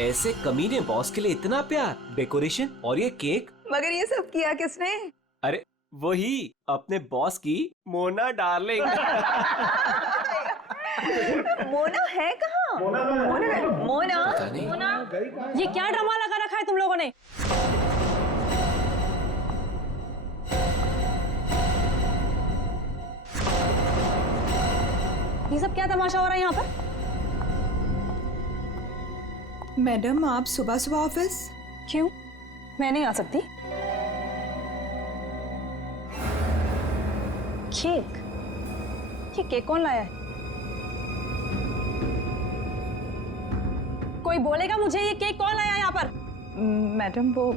ऐसे कमीने बॉस के लिए इतना प्यार, डेकोरेशन और ये केक। मगर ये सब किया किसने? अरे वही अपने बॉस की मोना डार्लिंग। मोना है कहाँ? मोना पता नहीं। ये क्या ड्रामा लगा रखा है तुम लोगों ने? ये सब क्या तमाशा हो रहा है यहाँ पर? मैडम, आप सुबह सुबह ऑफिस? क्यों? मैं नहीं आ सकती। केक? ये केक कौन लाया है? कोई बोलेगा मुझे ये केक कौन लाया है यहाँ पर? मैडम, वो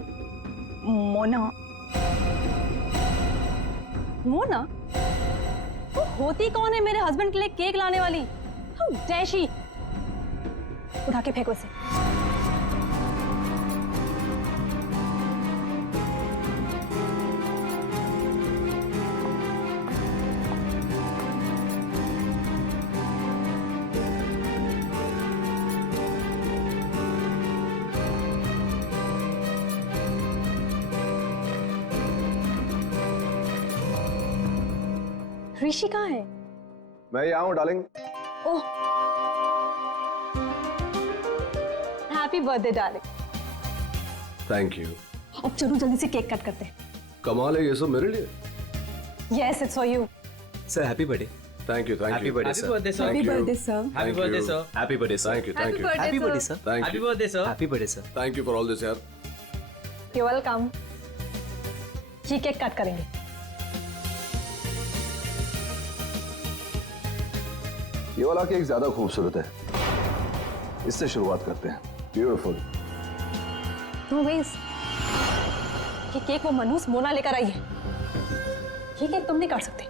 मोना। मोना? वो होती कौन है मेरे हस्बैंड के लिए केक लाने वाली? How dare she! उठा के फेंको इसे। ऋषि कहाँ है? मैं यहाँ हूँ darling. Oh, happy birthday darling. Thank you. अब चलो जल्दी से केक कट करते हैं। कमाल है, ये सब मेरे लिए। Yes, it's for you. Sir happy birthday. Thank you, thank happy you. Birthday sir. Happy birthday sir. Happy birthday sir. Happy birthday sir. Thank you, thank you, happy birthday sir. Thank happy you, birthday sir. Happy birthday sir. Thank you for all this यार। You welcome. ये cake cut करेंगे। ये वाला cake ज्यादा खूबसूरत है, इससे शुरुआत करते हैं। ब्यूटीफुल। नो वेज, ये केक वो मनहूस मोना लेकर आई है। ये केक तुम नहीं काट सकते।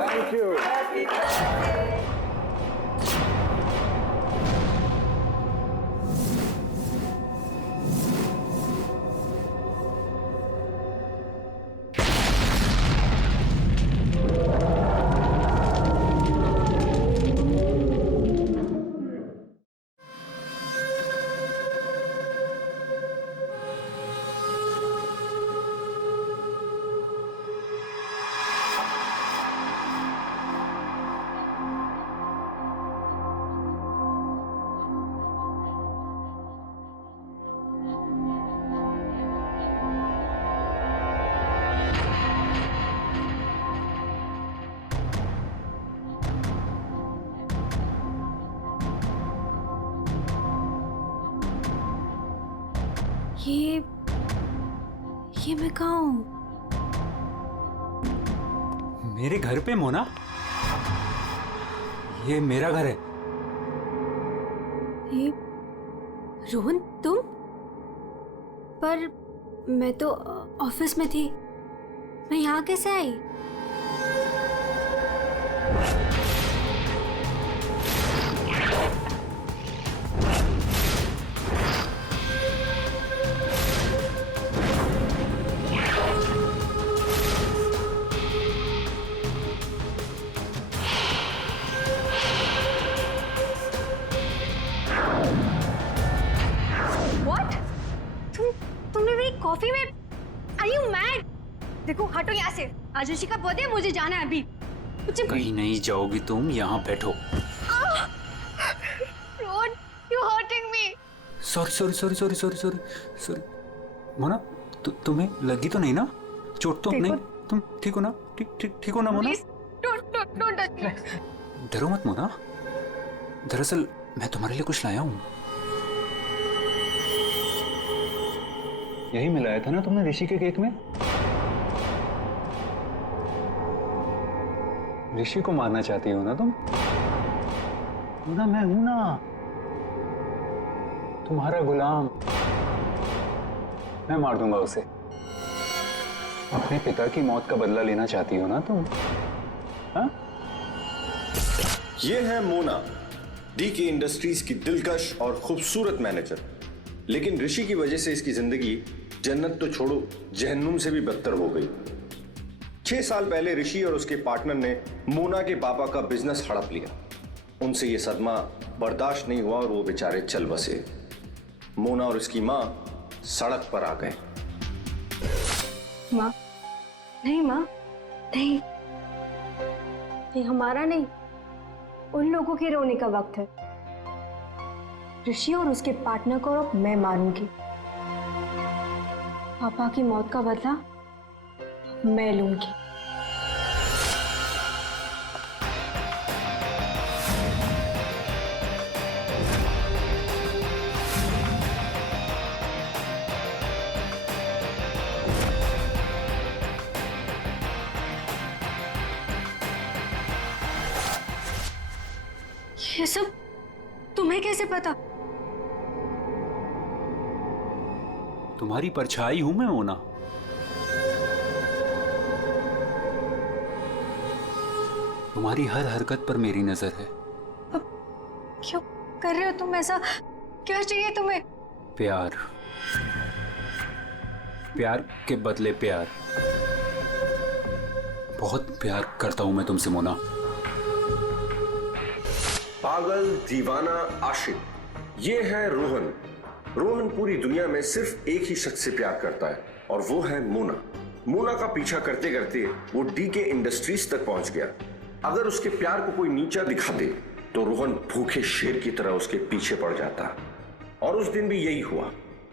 Thank you. ये मैं कहाँ हूँ? मेरे घर पे मोना? ये मेरा घर है। ये रोहन, तुम? पर मैं तो ऑफिस में थी। मैं यहाँ कैसे आई? तुमने मेरी कॉफी में? Are you mad? देखो, हटो यहाँ से। आज ऋषि का बर्थडे, मुझे जाना है अभी। कहीं नहीं जाओगी तुम, यहाँ बैठो। Rohan, you're hurting me. Sorry Mona, तुम्हें लगी तो नहीं ना? चोट तो नहीं? तुम ठीक हो ना? ठीक हो ना Mona? Please, don't touch me. डरो मत मोना। दरअसल मैं तुम्हारे लिए कुछ लाया हूँ। यही मिलाया था ना तुमने ऋषि के केक में? ऋषि को मारना चाहती हो ना तुम? ना, मैं हूं ना, तुम्हारा गुलाम। मैं मार दूंगा उसे। अपने पिता की मौत का बदला लेना चाहती हो ना तुम? हाँ? ये है मोना, डीके इंडस्ट्रीज की दिलकश और खूबसूरत मैनेजर। लेकिन ऋषि की वजह से इसकी जिंदगी जन्नत तो छोड़ो जहन्नुम से भी बदतर हो गई। 6 साल पहले ऋषि और उसके पार्टनर ने मोना के पापा का बिजनेस हड़प लिया। उनसे ये सदमा बर्दाश्त नहीं हुआ और वो बेचारे चल बसे। मोना और उसकी माँ सड़क पर आ गए। माँ, नहीं माँ, नहीं, ये हमारा नहीं, उन लोगों के रोने का वक्त है। ऋषि और उसके पार्टनर को अब मैं मारूंगी। पापा की मौत का बदला मैं लूंगी। ये सब तुम्हें कैसे पता? तुम्हारी परछाई हूं मैं मोना। तुम्हारी हर हरकत पर मेरी नजर है। क्यों कर रहे हो तुम ऐसा? क्या चाहिए तुम्हें? प्यार, प्यार के बदले प्यार। बहुत प्यार करता हूं मैं तुमसे मोना। पागल, दीवाना, आशिक, ये है रोहन। रोहन पूरी दुनिया में सिर्फ एक ही शख्स से प्यार करता है और वो है मोना। मोना का पीछा करते करते वो डीके इंडस्ट्रीज तक पहुंच गया। अगर उसके प्यार को कोई नीचा दिखा दे तो रोहन भूखे शेर की तरह उसके पीछे पड़ जाता। और उस दिन भी यही हुआ।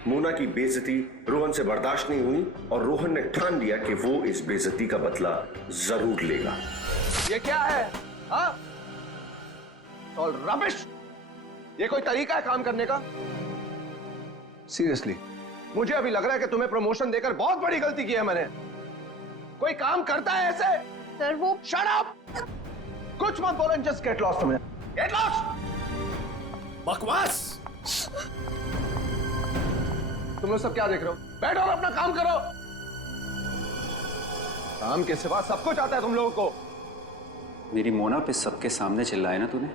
मोना की बेइज्जती रोहन से बर्दाश्त नहीं हुई और रोहन ने ठान लिया कि वो इस बेइज्जती का बदला जरूर लेगा। ये क्या है? हाँ? All rubbish. ये कोई तरीका है काम करने का? सीरियसली मुझे अभी लग रहा है कि तुम्हें प्रमोशन देकर बहुत बड़ी गलती की है मैंने। कोई काम करता है ऐसे? सर वो शट अप! कुछ मत बोलो, जस्ट गेट लॉस्ट। तुम्हें गेट लॉस्ट। बकवास। तुम लोग सब क्या देख रहे हो? बैठो और अपना काम करो। काम के सिवा सब कुछ आता है तुम लोगों को। मेरी मोना पे सबके सामने चिल्लाया ना तूने?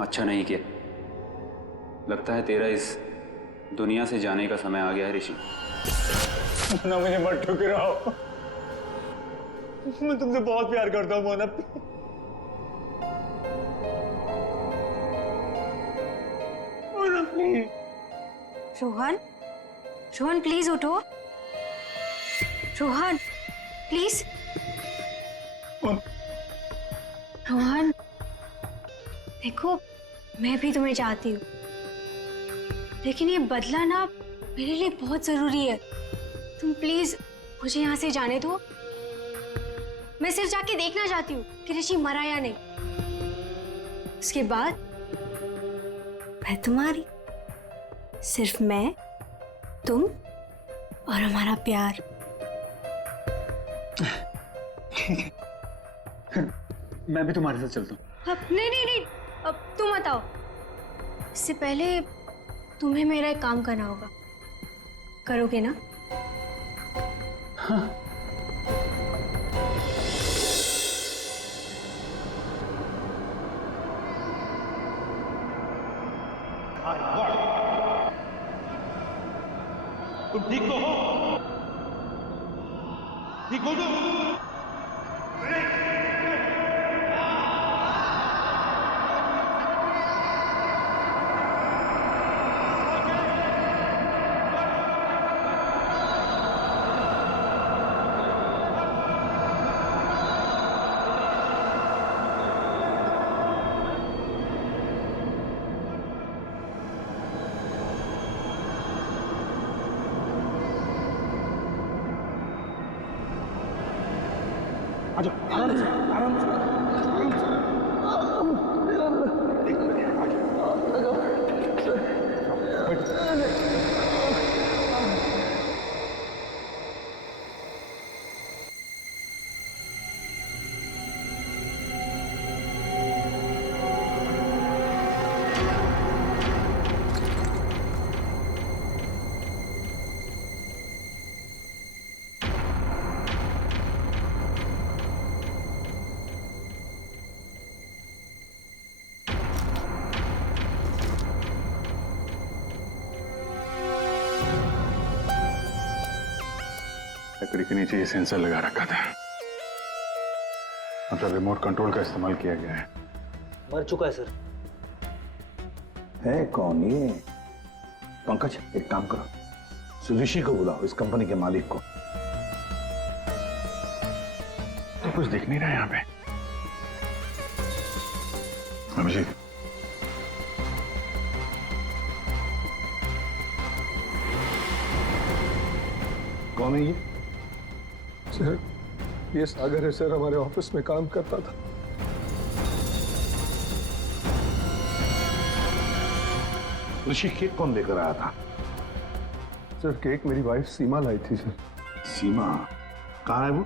अच्छा नहीं किया। लगता है तेरा इस दुनिया से जाने का समय आ गया है ऋषि। मोना, मुझे मत ठुकराओ। मैं तुमसे बहुत प्यार करता हूँ मोना। मोना प्लीज। रोहन, रोहन प्लीज उठो। रोहन प्लीज। रोहन देखो, मैं भी तुम्हें चाहती हूँ, लेकिन ये बदला ना मेरे लिए बहुत जरूरी है। तुम प्लीज मुझे यहाँ से जाने दो। मैं सिर्फ जाके देखना चाहती हूँ कि ऋषि मरा या नहीं। उसके बाद मैं तुम्हारी, सिर्फ मैं, तुम और हमारा प्यार। मैं भी तुम्हारे साथ चलता हूँ। अब नहीं नहीं नहीं, अब तुम बताओ। इससे पहले तुम्हें मेरा एक काम करना होगा। करोगे ना? हाँ। तुम ठीक तो हो? ठीक हो तुम? लकड़ी के नीचे ये सेंसर लगा रखा था, मतलब रिमोट कंट्रोल का इस्तेमाल किया गया है। मर चुका है सर। है कौन ये? पंकज, एक काम करो, सुदिशी को बुलाओ, इस कंपनी के मालिक को। तो कुछ दिख नहीं रहा है यहाँ पे। अभिजीत, कौन है ये? सर, ये सागर है सर, हमारे ऑफिस में काम करता था। ऋषि केक कौन लेकर आया था? सर, केक मेरी वाइफ सीमा लाई थी सर। सीमा कहाँ है वो?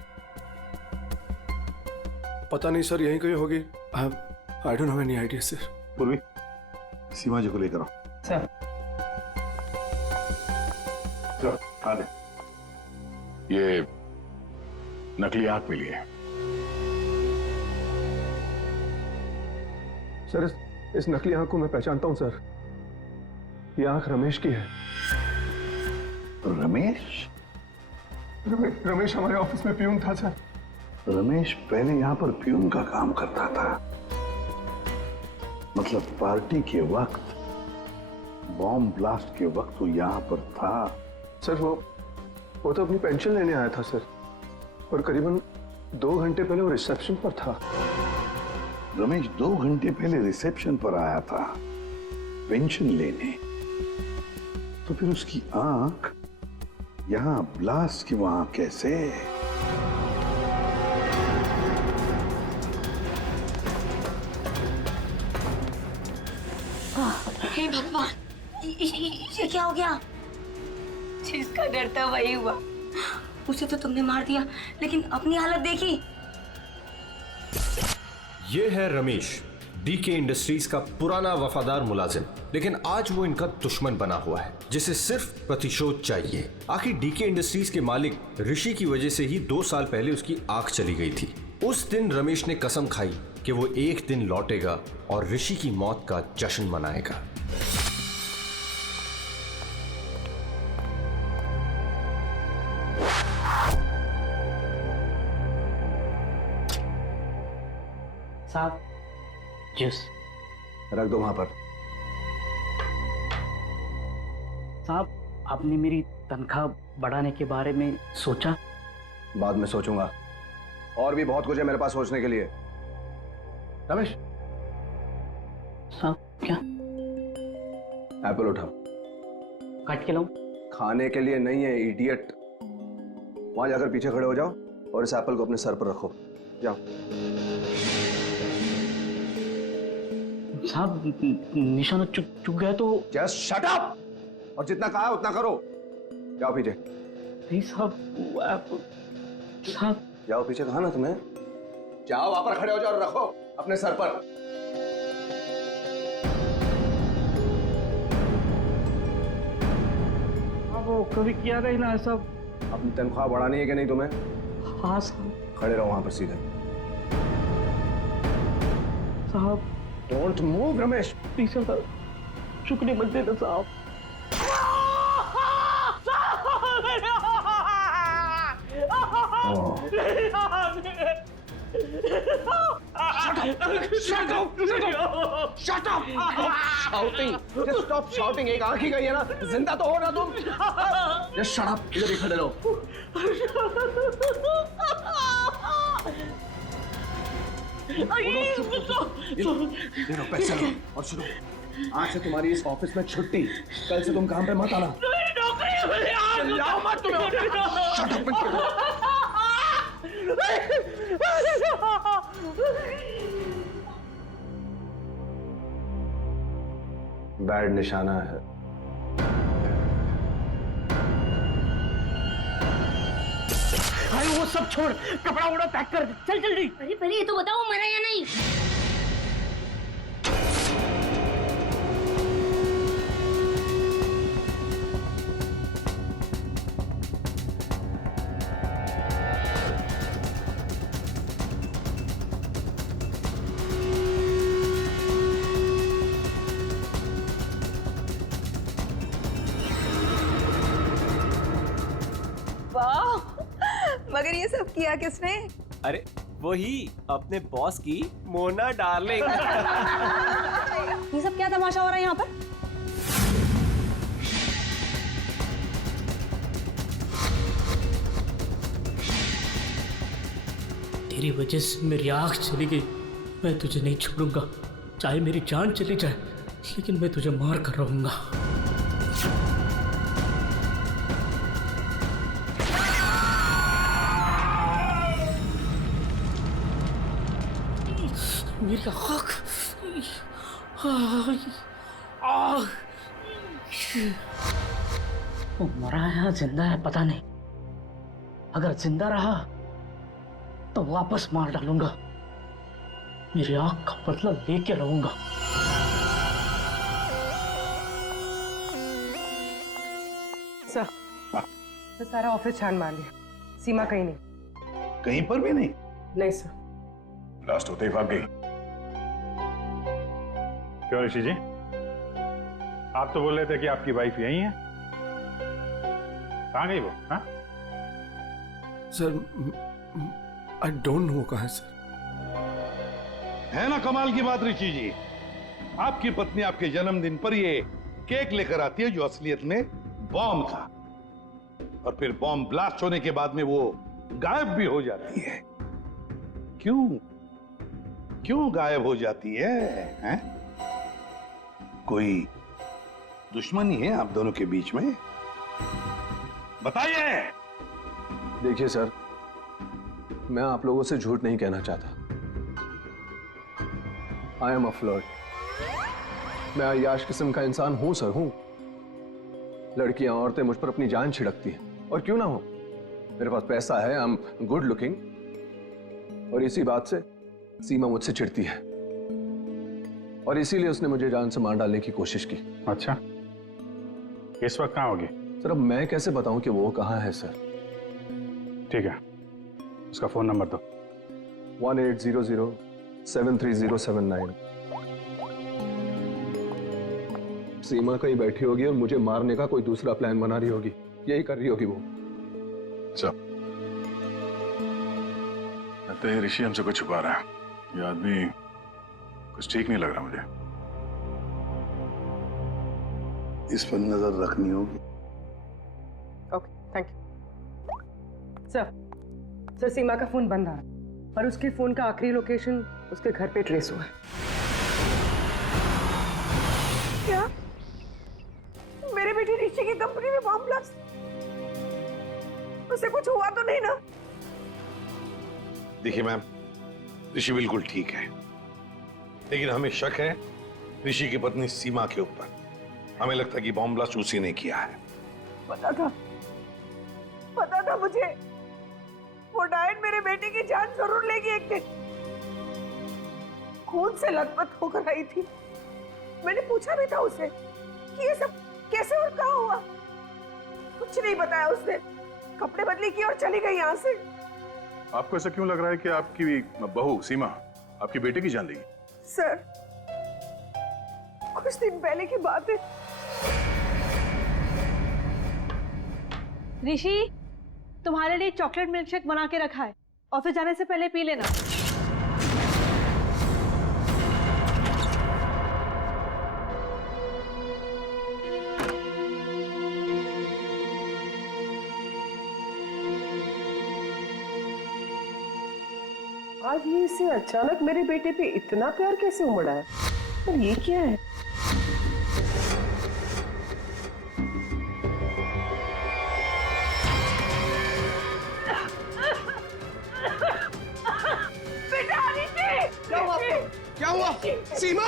पता नहीं सर, यहीं कहीं होगी। I don't have any idea sir. पूर्वी, सीमा जी को लेकर आओ। सर। चलो, आ दे। ये नकली आंख मिली है। सर, इस नकली आंख को मैं पहचानता हूं सर। ये आंख रमेश की है। रमेश? रमेश हमारे ऑफिस में प्यून था सर। रमेश पहले यहाँ पर प्यून का काम करता था, मतलब पार्टी के वक्त, बॉम्ब ब्लास्ट के वक्त वो यहाँ पर था। सर, वो तो अपनी पेंशन लेने आया था सर, और करीबन 2 घंटे पहले वो रिसेप्शन पर था। रमेश 2 घंटे पहले रिसेप्शन पर आया था पेंशन लेने, तो फिर उसकी आंख यहाँ ब्लास्ट की वहां कैसे? हे भगवान, ये क्या हो गया? जिसका डर था वही हुआ। उसे तो तुमने मार दिया, लेकिन अपनी हालत देखी। ये है रमेश, डीके इंडस्ट्रीज का पुराना वफादार मुलाजिम, लेकिन आज वो इनका दुश्मन बना हुआ है, जिसे सिर्फ प्रतिशोध चाहिए। आखिर डीके इंडस्ट्रीज के मालिक ऋषि की वजह से ही 2 साल पहले उसकी आंख चली गई थी। उस दिन रमेश ने कसम खाई कि वो एक दिन लौटेगा और ऋषि की मौत का जश्न मनाएगा। साहब, जूस रख दो वहां पर। साहब, आपने मेरी तनख्वाह बढ़ाने के बारे में सोचा? बाद में सोचूंगा, और भी बहुत कुछ है मेरे पास सोचने के लिए। रमेश, साहब क्या? एप्पल उठाओ। काट के लाऊं? खाने के लिए नहीं है इडियट। वहां जाकर पीछे खड़े हो जाओ और इस एप्पल को अपने सर पर रखो। जाओ। साहब, निशाना चुक गया तो? जस्ट शट अप, और जितना कहा है उतना करो। जाओ पीछे। नहीं साहब, साहब जाओ पीछे, कहा ना तुम्हें। जाओ, वहां पर खड़े हो जाओ और रखो अपने सर पर। वो कभी किया नहीं ना साहब। अपनी तनख्वाह बढ़ानी है कि नहीं तुम्हें? हाँ साहब। खड़े रहो वहां पर सीधे। साहब, डोंट मूव रमेश। प्लीज साहब, शुक्रिया मत देना साहब। Stop shouting. एक आंख ही गई है ना, जिंदा तो हो ना तुम। जस्ट शट अप, इधर ही खड़े रहो। पैसे लो और शुरू। आज से तुम्हारी इस ऑफिस में छुट्टी। कल से तुम काम पे मत आना। चिल्लाओ मत तुम्हें। शट अप मत करो। बैड निशाना है। भाई वो सब छोड़, कपड़ा वपड़ा पैक कर, चल जल्दी। अरे पहले ये तो बताओ, मरा या नहीं? मगर ये सब किया किसने? अरे वही अपने बॉस की मोना डार्लिंग। ये सब क्या तमाशा हो रहा है यहाँ पर? तेरी वजह से मेरी आँख चली गई। मैं तुझे नहीं छोड़ूंगा, चाहे मेरी जान चली जाए, लेकिन मैं तुझे मार कर रहूंगा। मेरी आँख, वो मरा है या जिंदा है पता नहीं। अगर जिंदा रहा तो वापस मार डालूंगा। मेरी आँख का बदला लेके रहूंगा। सर, तो सारा ऑफिस छान मार लिया, सीमा कहीं नहीं। कहीं पर भी नहीं? नहीं सर। लास्ट होते ही भाग गई। क्यों ऋषि जी, आप तो बोल रहे थे कि आपकी वाइफ यही है, कहाँ गई वो? हाँ सर, आई डोंट नो कहाँ है सर। है ना कमाल की बात ऋषि जी, आपकी पत्नी आपके जन्मदिन पर ये केक लेकर आती है जो असलियत में बॉम्ब था, और फिर बॉम्ब ब्लास्ट होने के बाद में वो गायब भी हो जाती है। क्यों क्यों गायब हो जाती है, हैं? कोई दुश्मनी है आप दोनों के बीच में? बताइए। देखिए सर, मैं आप लोगों से झूठ नहीं कहना चाहता। I am a flirt. मैं अय्याश किस्म का इंसान हूं सर, हूं। लड़कियां, औरतें मुझ पर अपनी जान छिड़कती हैं, और क्यों ना हो। मेरे पास पैसा है, आई एम गुड लुकिंग, और इसी बात से सीमा मुझसे चिढ़ती है, और इसीलिए उसने मुझे जान से मार डालने की कोशिश की। अच्छा, इस वक्त कहाँ होगी? सर अब मैं कैसे बताऊं कि वो कहाँ है सर? ठीक है, उसका फोन नंबर दो। 1800-730-79। सीमा कहीं बैठी होगी और मुझे मारने का कोई दूसरा प्लान बना रही होगी, यही कर रही होगी वो। सब लगता है ऋषि हमसे कुछ छुपा रहा है। ये आदमी कुछ ठीक नहीं लग रहा मुझे। इस पर नजर रखनी होगी। Okay, thank you. सर, सीमा का फोन बंद आ रहा है, पर उसके फोन का आखिरी लोकेशन उसके घर पे ट्रेस हुआ है। क्या? मेरे बेटी ऋषि की कंपनी में बॉम्ब ब्लास्ट? उसे कुछ हुआ तो नहीं ना? देखिए मैम, ऋषि बिल्कुल ठीक है, लेकिन हमें शक है ऋषि की पत्नी सीमा के ऊपर। हमें लगता है कि बॉम्ब ब्लास्ट उसी ने किया है। पता था मुझे, वो डायन मेरे बेटे की जान जरूर लेगी एक दिन। खून से लथपथ होकर आई थी। मैंने पूछा भी था उसे कि ये सब कैसे और कहाँ हुआ। कुछ नहीं बताया उसने। कपड़े बदली की और चली गई यहाँ से। आपको ऐसा क्यों लग रहा है कि आपकी बहू सीमा आपकी बेटे की जान लेगी? सर, कुछ दिन पहले की बात है। ऋषि, तुम्हारे लिए चॉकलेट मिल्कशेक बना के रखा है, ऑफिस जाने से पहले पी लेना। आज ये इससे अचानक मेरे बेटे पे इतना प्यार कैसे उमड़ा है? और ये क्या है? क्या हुआ? सीमा!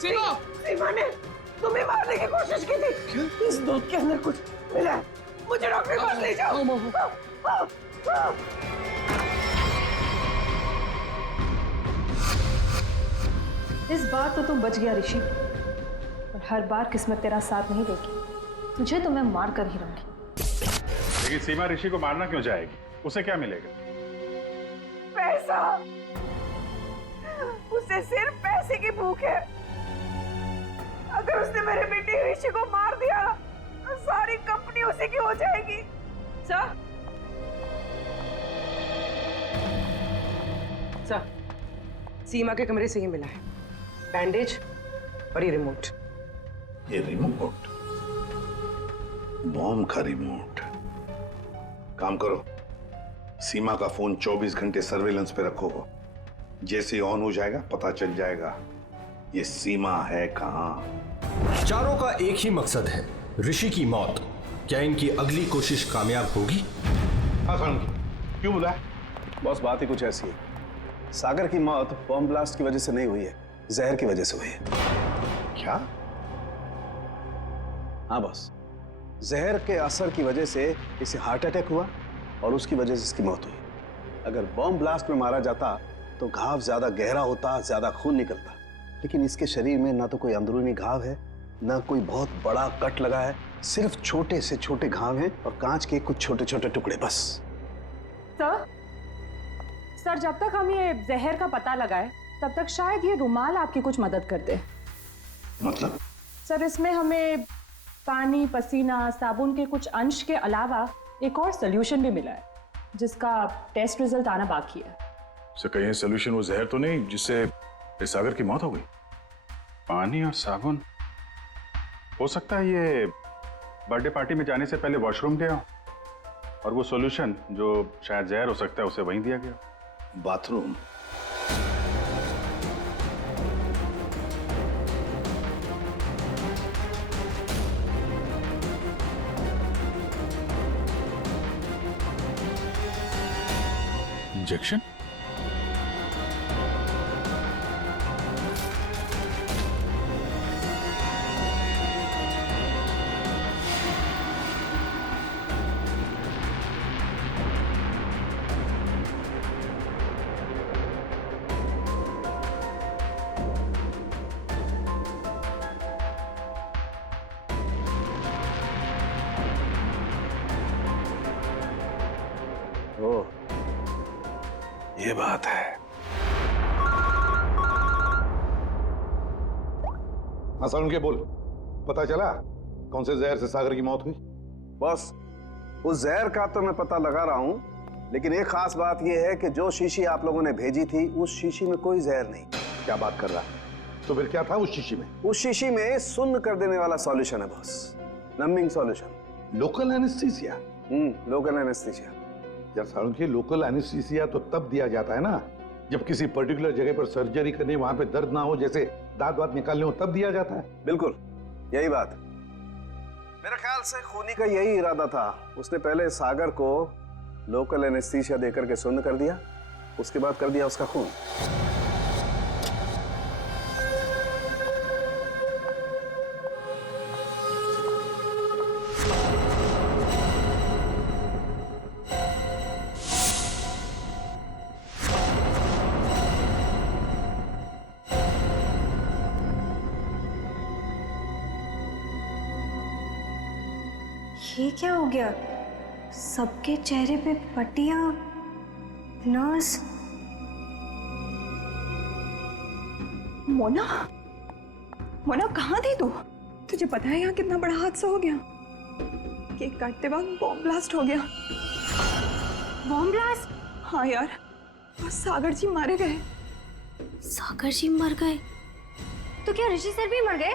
सीमा! सीमा ने तुम्हें मारने की कोशिश की थी। इस दूध के अंदर कुछ मिला है। मुझे डॉक्टर के पास ले जाओ। इस बार तो तुम बच गया ऋषि, और हर बार किस्मत तेरा साथ नहीं देगी। तुझे तो मैं मार कर ही रहूंगी। लेकिन सीमा ऋषि को मारना क्यों चाहेगी? उसे क्या मिलेगा? पैसा। उसे सिर्फ पैसे की भूख है। अगर उसने मेरे बेटे ऋषि को मार दिया तो सारी कंपनी उसी की हो जाएगी। सर, सर, सीमा के कमरे से ही मिला है बैंडेज और ये रिमोट। ये रिमोट, बॉम्ब का रिमोट। काम करो, सीमा का फोन 24 घंटे सर्वेलेंस पे रखो। जैसे ऑन हो जाएगा पता चल जाएगा ये सीमा है कहां। चारों का एक ही मकसद है, ऋषि की मौत। क्या इनकी अगली कोशिश कामयाब होगी? क्यों बुलाया? बॉस, बात ही कुछ ऐसी है। सागर की मौत बॉम्ब ब्लास्ट की वजह से नहीं हुई है, जहर की वजह से हुई है। क्या? हाँ बॉस, जहर के असर की वजह से इसे हार्ट अटैक हुआ और उसकी वजह से इसकी मौत हुई। अगर बॉम्ब ब्लास्ट में मारा जाता तो घाव ज्यादा गहरा होता, ज्यादा खून निकलता, लेकिन इसके शरीर में ना तो कोई अंदरूनी घाव है, ना कोई बहुत बड़ा कट लगा है, सिर्फ छोटे से छोटे घाव हैं और कांच के कुछ छोटे छोटे टुकड़े बस। सर, जब तक हम ये जहर का पता लगाए तब तक शायद ये रुमाल आपकी कुछ मदद कर दे। मतलब? सर, इसमें हमें पानी, पसीना, साबुन के कुछ अंश के अलावा एक और सोल्यूशन भी मिला है जिसका टेस्ट रिजल्ट आना बाकी है। से कहीं सोल्यूशन वो जहर तो नहीं जिससे सागर की मौत हो गई? पानी और साबुन, हो सकता है ये बर्थडे पार्टी में जाने से पहले वॉशरूम गया और वो सॉल्यूशन जो शायद जहर हो सकता है उसे वहीं दिया गया। बाथरूम? इंजेक्शन? ओह, ये बात है। आसान के बोल, पता चला कौन से जहर से सागर की मौत हुई? बस, उस जहर का तो मैं पता लगा रहा हूं, लेकिन एक खास बात यह है कि जो शीशी आप लोगों ने भेजी थी उस शीशी में कोई जहर नहीं। क्या बात कर रहा है? तो फिर क्या था उस शीशी में? उस शीशी में सुन्न कर देने वाला सॉल्यूशन है boss, numbing solution. Local anaesthesia? Local anaesthesia. यार सारुण के, लोकल एनेस्थीसिया तो तब दिया जाता है ना जब किसी पर्टिकुलर जगह पर सर्जरी करनी, वहां पे दर्द ना हो, जैसे दांत वात निकालने हो, तब दिया जाता है। बिल्कुल यही बात। मेरे ख्याल से खूनी का यही इरादा था। उसने पहले सागर को लोकल एनेस्थीसिया देकर के सुन्न कर दिया, उसके बाद कर दिया उसका खून। ये क्या हो गया? सबके चेहरे पे पट्टियां, नर्स। मोना, मोना कहाँ थी तू? तुझे पता है यहाँ कितना बड़ा हादसा हो गया? केक काटते वक्त बॉम्ब ब्लास्ट हो गया। Bomb blast? हाँ यार, और सागर जी मारे गए। सागर जी मर गए? तो क्या ऋषि सर भी मर गए?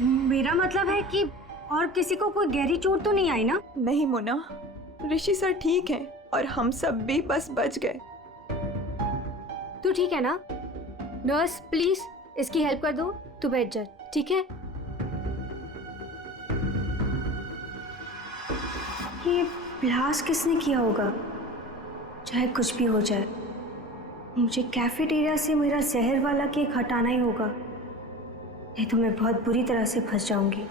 मेरा मतलब है कि और किसी को कोई गहरी चोट तो नहीं आई ना? नहीं मोना, ऋषि सर ठीक हैं और हम सब भी बस बच गए। तू ठीक है ना? नर्स प्लीज इसकी हेल्प कर दो, तू बैठ जा, ठीक है? ये ब्लास्ट किसने किया होगा? चाहे कुछ भी हो जाए, मुझे कैफेटेरिया से मेरा जहर वाला केक हटाना ही होगा, नहीं तो मैं बहुत बुरी तरह से फंस जाऊंगी।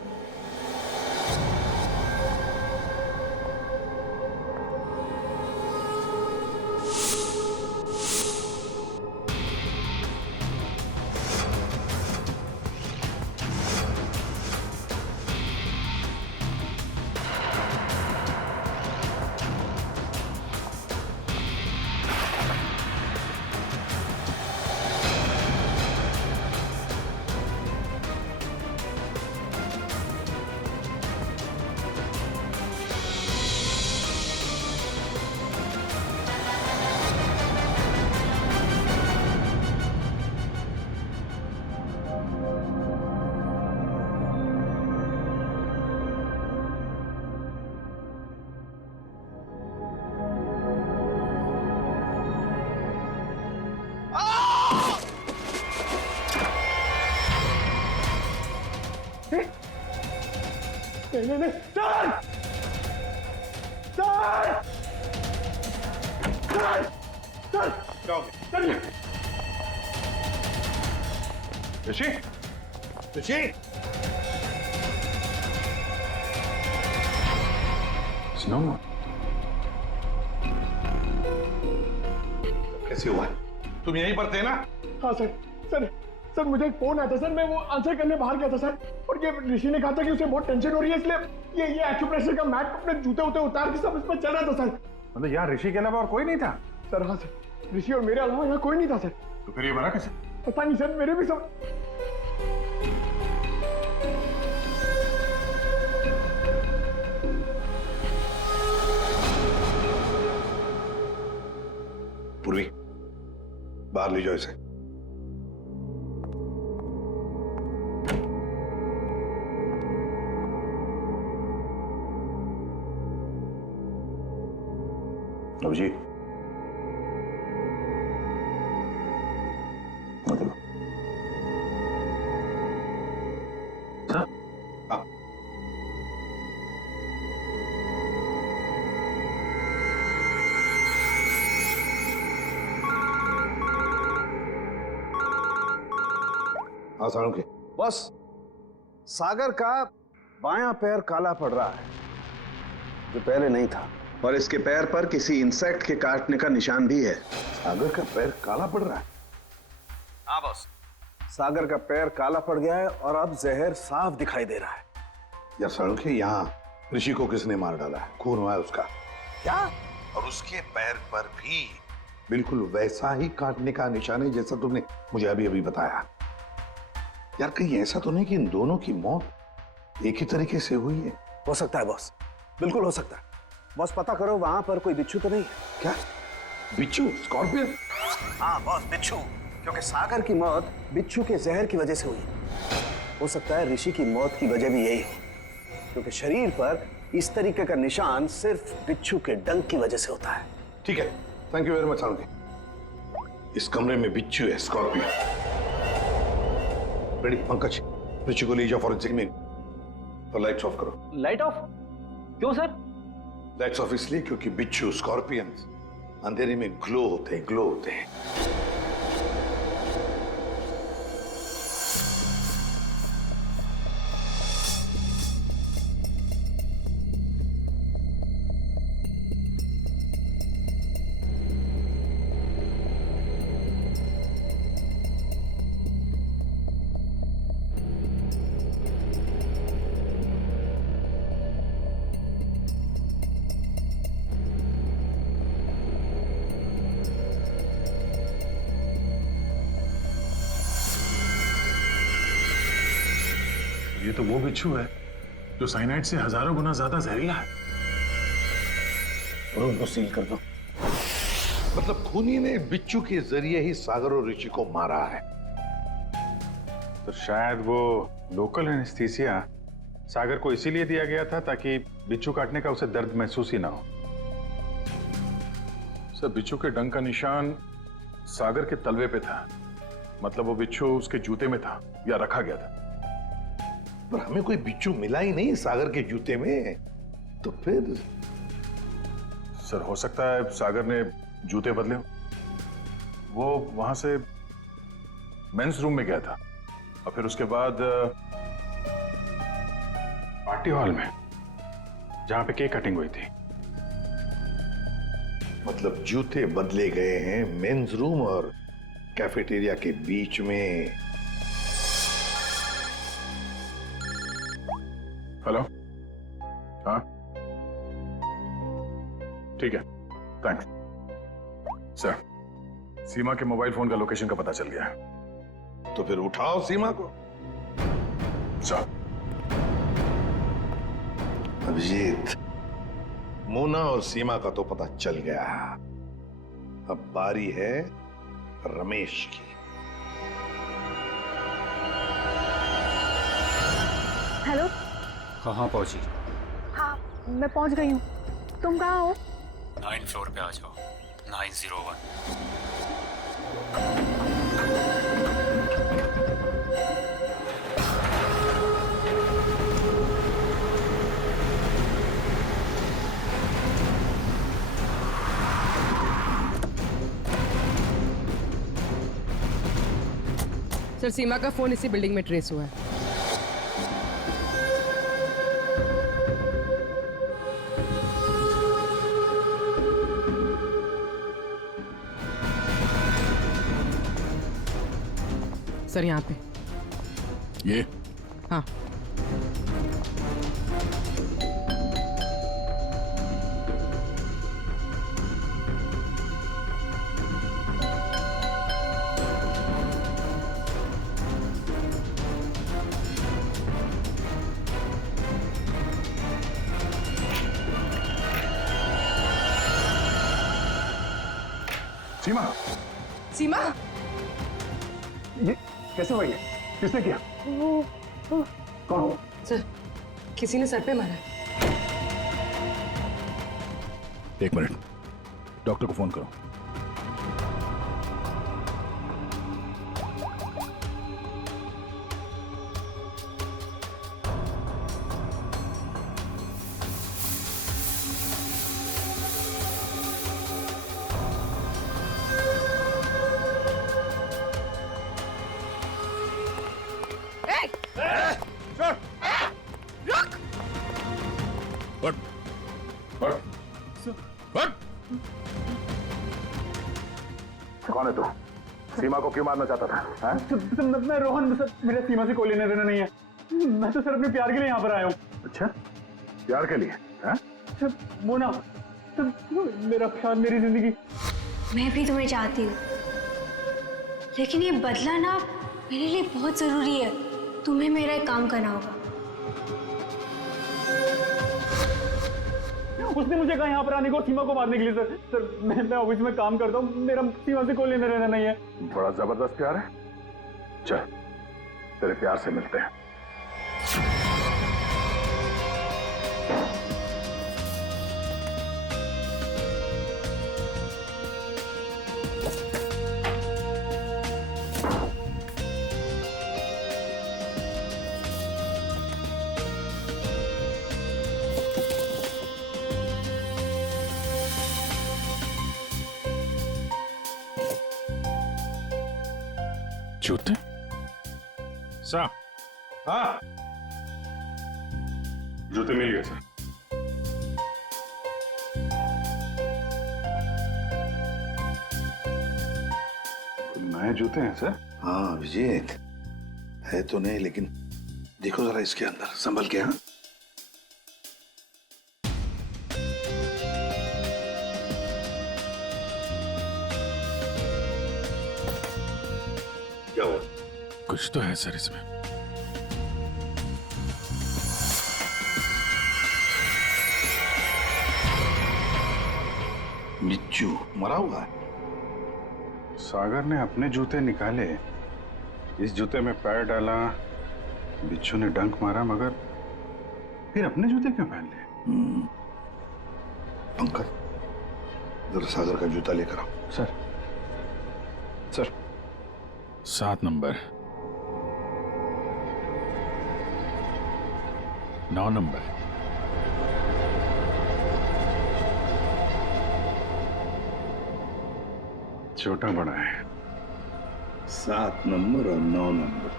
नहीं नहीं सर सर सर सर क्या हो गया? चलिए ऋषि ऋषि स्नो कैसे हुआ? तुम यहीं पर थे ना? हाँ सर सर सर मुझे एक फोन आया था सर, मैं वो आंसर करने बाहर गया था सर, और ये ऋषि ने कहा था कि उसे बहुत टेंशन हो रही है, इसलिए ये एक्यूप्रेशर का मैट अपने जूते उते उतार के सब इस पर चल रहा था सर। मतलब यार ऋषि के अलावा और कोई नहीं था? सर हाँ सर, ऋषि और मेरे अलावा यहाँ कोई नहीं था सर। तो फिर ये मरा कैसे? पता नहीं सर, मेरे भी सब पूर्वी बाहर ले जाओ इसे। अभिजीत सर हाँ हाँ साळुंखे। बस सागर का बायां पैर काला पड़ रहा है, जो पहले नहीं था, और इसके पैर पर किसी इंसेक्ट के काटने का निशान भी है। सागर का पैर काला पड़ रहा है? हाँ बॉस, सागर का पैर काला पड़ गया है और अब जहर साफ दिखाई दे रहा है। यार साळुंखे, यहाँ ऋषि को किसने मार डाला है? खून हुआ है उसका। क्या? और उसके पैर पर भी बिल्कुल वैसा ही काटने का निशान है जैसा तुमने मुझे अभी अभी बताया। यार कहीं ऐसा तो नहीं कि इन दोनों की मौत एक ही तरीके से हुई है? हो सकता है बॉस, बिल्कुल हो सकता है। बॉस पता करो वहां पर कोई बिच्छू तो नहीं है। क्या बिच्छू? स्कॉर्पियन? हाँ बॉस, बिच्छू, क्योंकि सागर की मौत बिच्छू के जहर की वजह से हुई। हो सकता है ऋषि की मौत की वजह भी यही हो, क्योंकि शरीर पर इस तरीके का निशान सिर्फ बिच्छू के डंक की वजह से होता है। ठीक है, thank you very much Salunkhe. इस कमरे में बिच्छू है, स्कॉर्पियन। रेडी पंकज, ऋषि को ले जाओ फॉरेंसिक में और लाइट्स ऑफ करो। Light of? क्यों सर? लाइट्स ऑफ इसलिए क्योंकि बिच्छू स्कॉर्पियन अंधेरे में ग्लो होते हैं, ग्लो होते हैं। ये तो वो बिच्छू है जो साइनाइड से हजारों गुना ज्यादा जहरीला है। और उनको सील कर दो। मतलब खूनी ने बिच्छू के जरिए ही सागर और ऋषि को मारा है। तो शायद वो लोकल एनेस्थीसिया सागर को इसीलिए दिया गया था ताकि बिच्छू काटने का उसे दर्द महसूस ही ना हो। सर, बिच्छू के डंक का निशान सागर के तलवे पे था, मतलब वो बिच्छू उसके जूते में था या रखा गया था। पर हमें कोई बिच्छू मिला ही नहीं सागर के जूते में, तो फिर? सर, हो सकता है सागर ने जूते बदले हो। वो वहां से मेंस रूम में गया था और फिर उसके बाद पार्टी हॉल में जहां पे केक कटिंग हुई थी। मतलब जूते बदले गए हैं मेंस रूम और कैफेटेरिया के बीच में। हेलो, हाँ ठीक है, थैंक्स सर। सीमा के मोबाइल फोन का लोकेशन का पता चल गया है। तो फिर उठाओ सीमा को। सर, अभिजीत, मोना और सीमा का तो पता चल गया, अब बारी है रमेश की। हेलो। कहाँ पहुंची? हाँ, मैं पहुंच गई हूँ। तुम कहाँ हो? 9 फ्लोर पे आ जाओ, 901। सर सीमा का फोन इसी बिल्डिंग में ट्रेस हुआ है। सर यहाँ पे ये हाँ। सीमा, सीमा ये कैसे हुआ? ये किसने किया? कौन? सर किसी ने सर पे मारा है। एक मिनट, डॉक्टर को फोन करो। कौन है तू? सीमा को क्यों मारना चाहता था? हाँ? मैं रोहन, सर मेरे सीमा से कोई लेना देना नहीं है। मैं तो सर अपने प्यार के लिए यहाँ पर आया हूँ। अच्छा, प्यार के लिए? हाँ? सर मोना, सर मेरा प्यार, मेरी जिंदगी। मैं भी तुम्हें चाहती हूँ, लेकिन ये बदला ना मेरे लिए बहुत जरूरी है। तुम्हें मेरा एक काम करना होगा। उसने मुझे कहा यहाँ पर आने को और सीमा को मारने के लिए। सर सर मैं ऑफिस में काम करता हूँ, मेरा सीमा से कोई लेना देना नहीं है। बड़ा जबरदस्त प्यार है। चल, तेरे प्यार से मिलते हैं। जूते? सर, हाँ, जूते मिल गए सर। नए जूते हैं सर? हाँ विजेत, है तो नहीं, लेकिन देखो जरा इसके अंदर, संभल के। हाँ, क्या हुआ? कुछ तो है सर इसमें। बिच्छू मरा हुआ है। सागर ने अपने जूते निकाले, इस जूते में पैर डाला, बिच्छू ने डंक मारा, मगर फिर अपने जूते क्यों पहन लिए? पंकज, जरा सागर का जूता लेकर आओ। सर सर 7 नंबर, 9 नंबर, छोटा बड़ा है। 7 नंबर और 9 नंबर।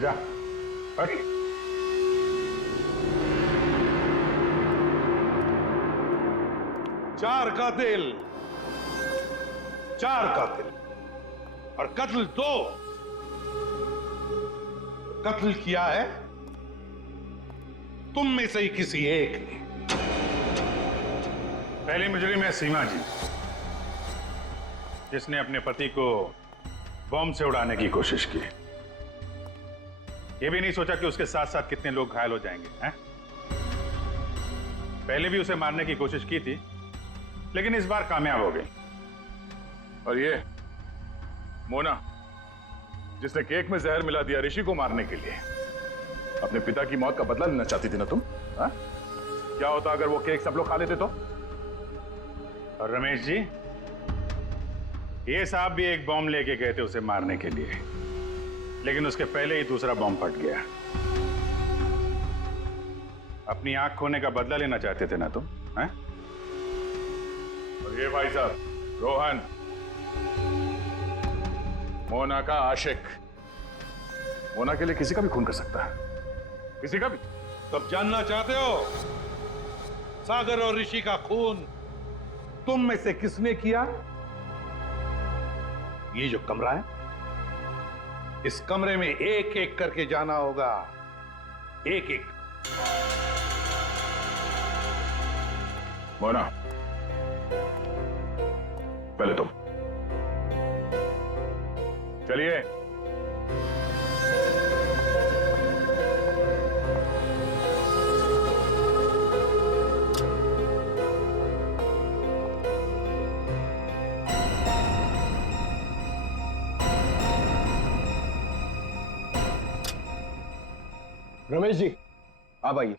जा, हट। चार कातिल और कत्ल 2। कत्ल किया है तुम में से ही किसी एक ने। पहली मुजरिम है सीमा जी, जिसने अपने पति को बॉम्ब से उड़ाने की कोशिश की। यह भी नहीं सोचा कि उसके साथ साथ कितने लोग घायल हो जाएंगे, हैं? पहले भी उसे मारने की कोशिश की थी, लेकिन इस बार कामयाब हो गई। और ये मोना, जिसने केक में जहर मिला दिया ऋषि को मारने के लिए, अपने पिता की मौत का बदला लेना चाहती थी ना तुम? हा? क्या होता अगर वो केक सब लोग खा लेते तो? और रमेश जी, ये साहब भी एक बॉम्ब लेके गए थे उसे मारने के लिए, लेकिन उसके पहले ही दूसरा बॉम्ब फट गया। अपनी आंख खोने का बदला लेना चाहते थे ना तुम, हैं? और ये भाई साहब रोहन, मोना का आशिक मोना के लिए किसी का भी खून कर सकता है, किसी का भी। तब जानना चाहते हो सागर और ऋषि का खून तुम में से किसने किया? ये जो कमरा है, इस कमरे में एक एक करके जाना होगा, एक एक। मोना, पहले तुम चलिए। रमेश जी आप आइए,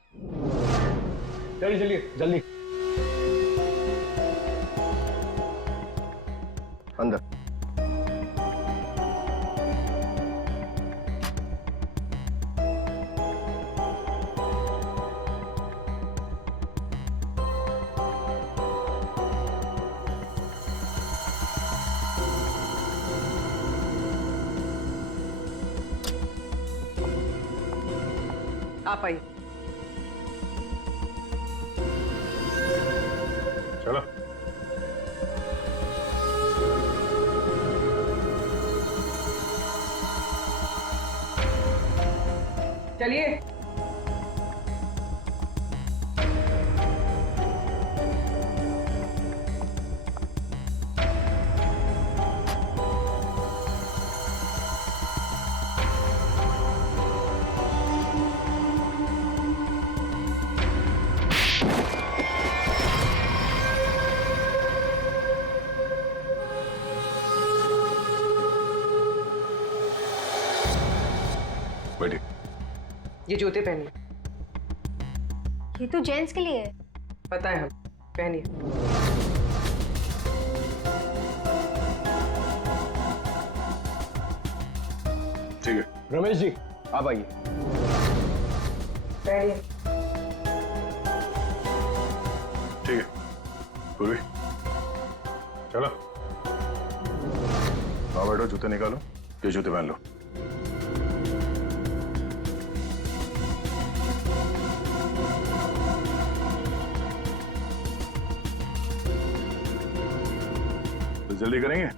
चलिए चलिए जल्दी अंदर। आप आइए। चलो। चलिए। बैठिए। ये जूते पहनिए। ये तो जेंट्स के लिए है। पता है, हम पहनिए। ठीक है। रमेश जी आप आइए, पहनिए। ठीक है पूरी, चलो। आओ बैठो, जूते निकालो, ये जूते पहन लो। तो जल्दी करेंगे।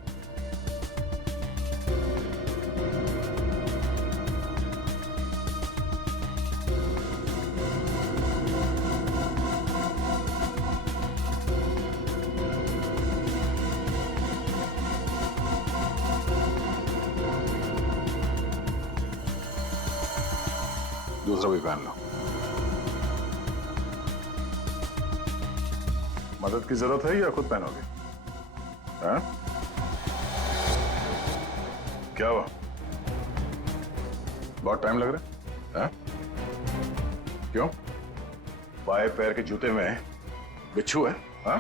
दूसरा भी पहन लो। मदद की जरूरत है या खुद पहनोगे? हाँ? क्या हुआ? बहुत टाइम लग रहा है? हाँ? क्यों? बाएं पैर के जूते में बिच्छू है? हाँ?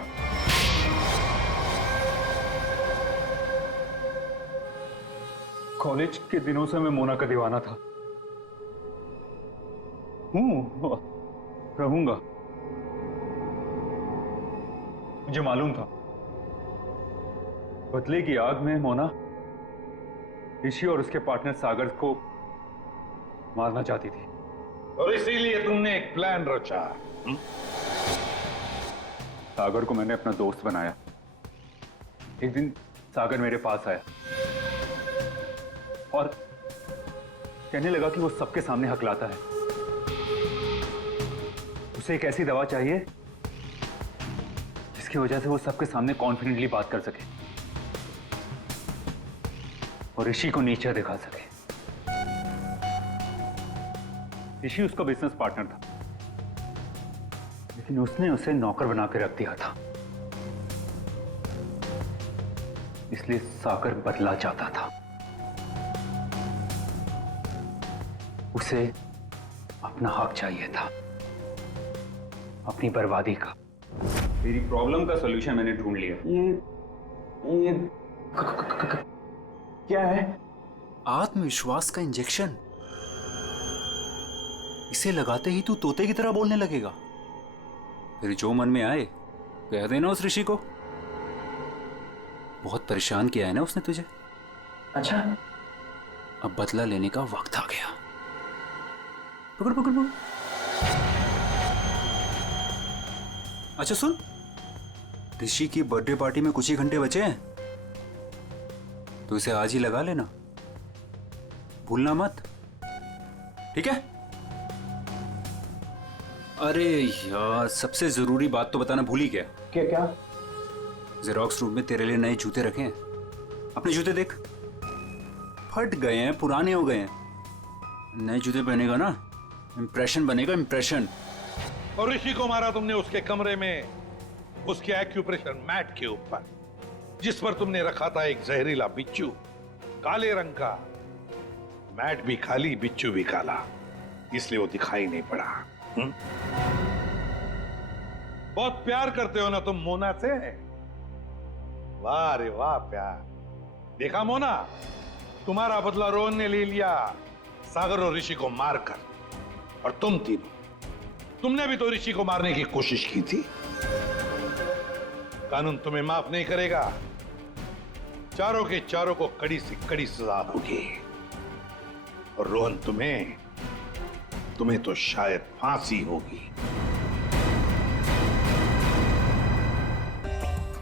कॉलेज के दिनों से मैं मोना का दीवाना था, रहूंगा। मुझे मालूम था बदले की आग में मोना ऋषि और उसके पार्टनर सागर को मारना चाहती थी, और इसीलिए तुमने एक प्लान रचा। सागर को मैंने अपना दोस्त बनाया। एक दिन सागर मेरे पास आया और कहने लगा कि वो सबके सामने हकलाता है। उसे एक ऐसी दवा चाहिए जिसकी वजह से वो सबके सामने कॉन्फिडेंटली बात कर सके और ऋषि को नीचा दिखा सके। ऋषि उसका बिजनेस पार्टनर था, लेकिन उसने उसे नौकर बना के रख दिया था, इसलिए सागर बदला चाहता था। उसे अपना हक चाहिए था, अपनी बर्बादी का। तेरी प्रॉब्लम का सॉल्यूशन मैंने ढूंढ लिया। ये क्या है? आत्मविश्वास का इंजेक्शन। इसे लगाते ही तू तोते की तरह बोलने लगेगा। फिर जो मन में आए कह देना उस ऋषि को। बहुत परेशान किया है ना उसने तुझे। अच्छा, अब बदला लेने का वक्त आ गया। पकड़ पकड़ पकड़। अच्छा सुन, ऋषि की बर्थडे पार्टी में कुछ ही घंटे बचे हैं, तो इसे आज ही लगा लेना, भूलना मत, ठीक है? अरे यार, सबसे जरूरी बात तो बताना भूल ही गया। क्या? जेरोक्स रूम में तेरे लिए नए जूते रखे हैं। अपने जूते देख, फट गए हैं, पुराने हो गए हैं। नए जूते पहनेगा ना, इंप्रेशन बनेगा, इंप्रेशन। और ऋषि को मारा तुमने उसके कमरे में, उसके एक्यूप्रेशर मैट के ऊपर, जिस पर तुमने रखा था एक जहरीला बिच्छू, काले रंग का। मैट भी खाली, बिच्छू भी काला, इसलिए वो दिखाई नहीं पड़ा। बहुत प्यार करते हो ना तुम मोना से? वाह रे वाह प्यार। देखा मोना, तुम्हारा बदला रोहन ने ले लिया सागर और ऋषि को मारकर, और तुम तीनों, तुमने भी तो ऋषि को मारने की कोशिश की थी। कानून तुम्हें माफ नहीं करेगा, चारों के चारों को कड़ी से कड़ी सजा होगी। और रोहन, तुम्हें तो शायद फांसी होगी।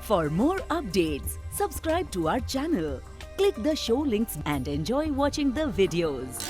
For more updates, subscribe to our channel, click the show links and enjoy watching the videos.